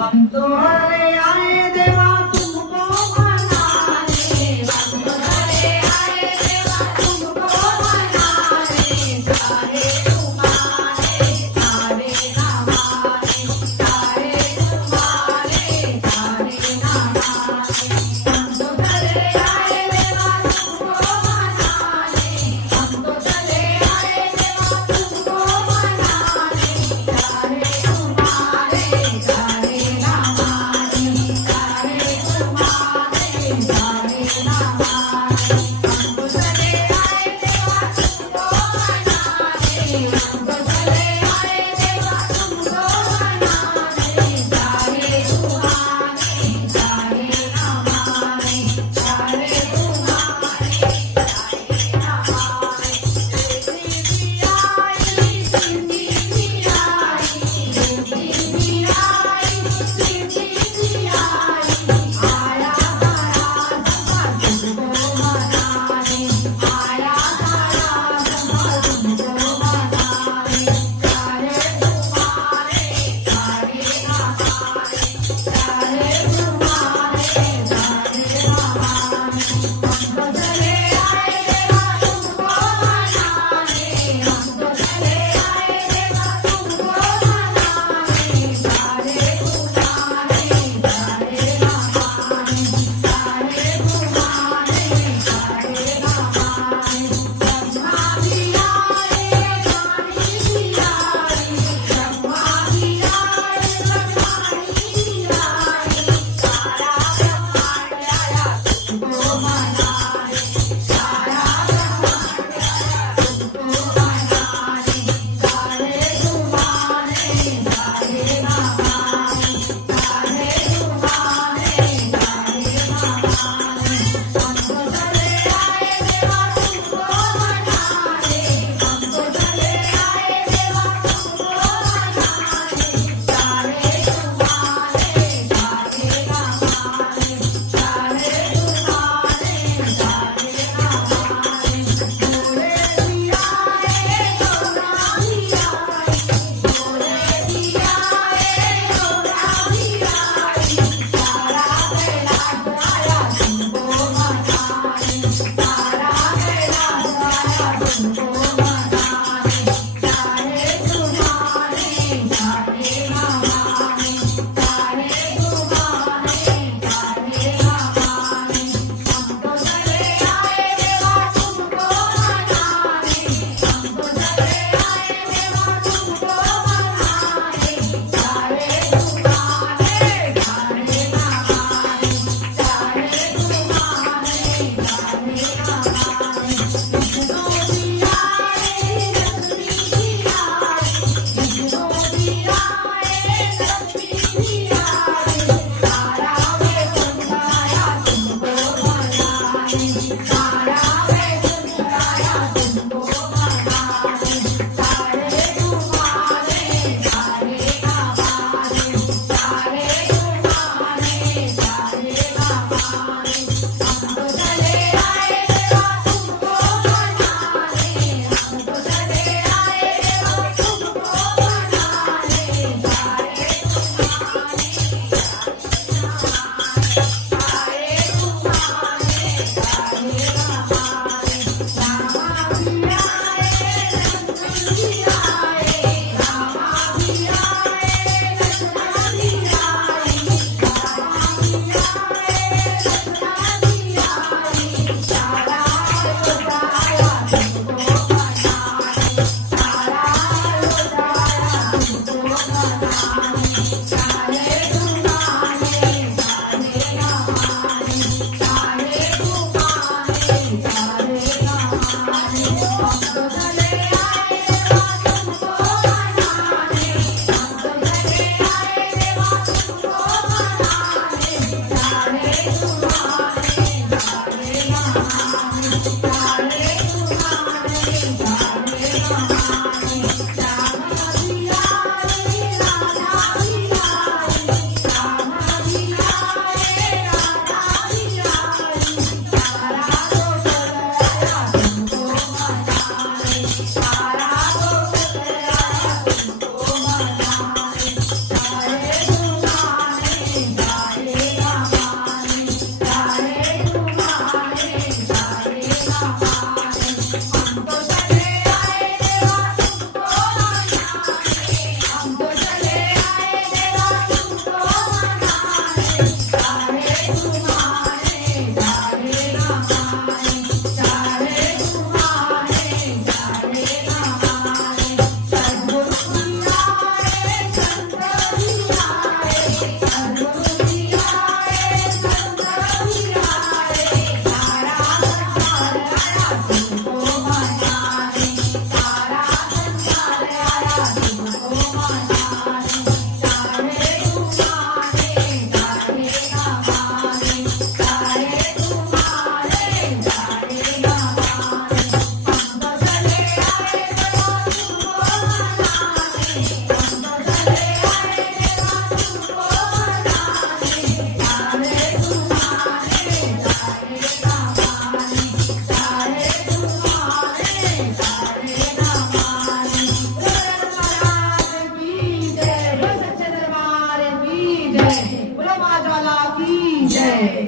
हम तो हरे आए देवा तुमको मनाने, हम तो हरे आए देवा तुमको मनाने, सारे तुम्हारे सारे हमारे, सारे तुम्हारे सारे हमारे। हम तो हरे आए देवा तुमको मनाने, हम तो हरे आए देवा तुमको मनाने, सारे तुम्हारे सारे हमारे, सारे तुम्हारे सारे हमारे। हम तो चले आए देवा तुमको मनाने, हम तो चले आए देवा तुमको मनाने, सारे तुम्हारे सारे हमारे, सारे तुम्हारे सारे हमारे। देवी भी आई सिद्धि भी आई, देवी भी आई सिद्धि भी आई, आया हरा सभा तुमको मनाने, आया हरा सभा तुमको मनाने, सारे तुम्हारे सारे हमारे, सारे तुम्हारे सारे हमारे। हम तो चले आए देवा तुमको मनाने, हम तो चले आए देवा तुमको मनाने, सारे तुम्हारे सारे हमारे, सारे तुम्हारे सारे हमारे। ब्रह्मा भी आए रानी भी आई, ब्रह्मा भी आए रानी भी आई, सारा ब्रह्मांड आया तुमको मनाने, सारा ब्रह्मांड आया तुमको मनाने, सारे तुम्हारे सारे हमारे, सारे तुम्हारे सारे हमारे। हम तो चले आए देवा तुमको मनाने, हम तो चले आए देवा तुमको मनाने, सारे तुम्हारे सारे हमारे, सारे तुम्हारे सारे हमारे। भोले भी आए गौरा भी आई, भोले भी आए गौरा भी आई, सारा कैलाश आया तुमको मनाने, सारा कैलाश आया तुमको मनाने, सारे तुम्हारे सारे हमारे, सारे तुम्हारे सारे हमारे। हम तो चले आए देवा तुमको मनाने, हम तो चले आए देवा तुमको मनाने, सारे तुम्हारे सारे हमारे, सारे तुम्हारे सारे हमारे। विष्णु भी आए लक्ष्मी भी आई, विष्णु भी आए लक्ष्मी भी आई, सारा वैकुंठ आया तुमको मनाने, सारा वैकुंठ आया तुमको मनाने, सारे तुम्हारे सारे हमारे, सारे तुम्हारे सारे हमारे। हम तो चले आए देवा तुमको मनाने, हम तो चले आए देवा तुमको मनाने, सारे तुम्हारे सारे तुम्हारे सारे हमारे। रामा भी आए लक्ष्मण भी आए, रामा भी आए लक्ष्मण भी आए, रामा भी आए लक्ष्मण भी आए, सारा अयोध्या आया तुमको मनाने, सारा अयोध्या आया तुमको मनाने, सारे तुम्हारे सारे हमारे, सारे तुम्हारे सारे हमारे। हम तो चले आए देवा तुमको मनाने, हम तो चले आए देवा तुमको मनाने, सारे तुम्हारे सारे हमारे, सारे तुम्हारे सारे हमारे। राम भी आए राधा भी आई, જય